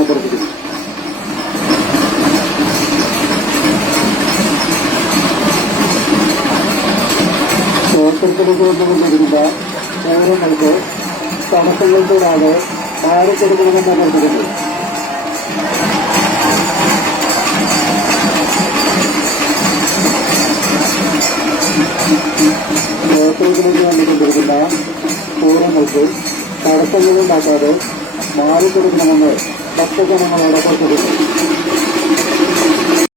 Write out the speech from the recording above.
കരുതുന്നു തോട്ടത്തിലേക്ക് കൊണ്ടുവന്നിരുന്ന പൗരങ്ങൾക്ക് തടസ്സങ്ങൾ കൂടാതെ മാറിക്കൊടുക്കണമെന്ന് കരുതുന്നു പ്രവർത്തനത്തിലേക്ക് വന്നുകൊണ്ടിരിക്കുന്ന പൂരങ്ങൾക്ക് തടസ്സങ്ങളുണ്ടാക്കാതെ മാറിക്കൊടുക്കണമെന്ന് ഭക്തജനങ്ങളോടൊപ്പം അഭ്യർത്ഥിക്കുന്നു.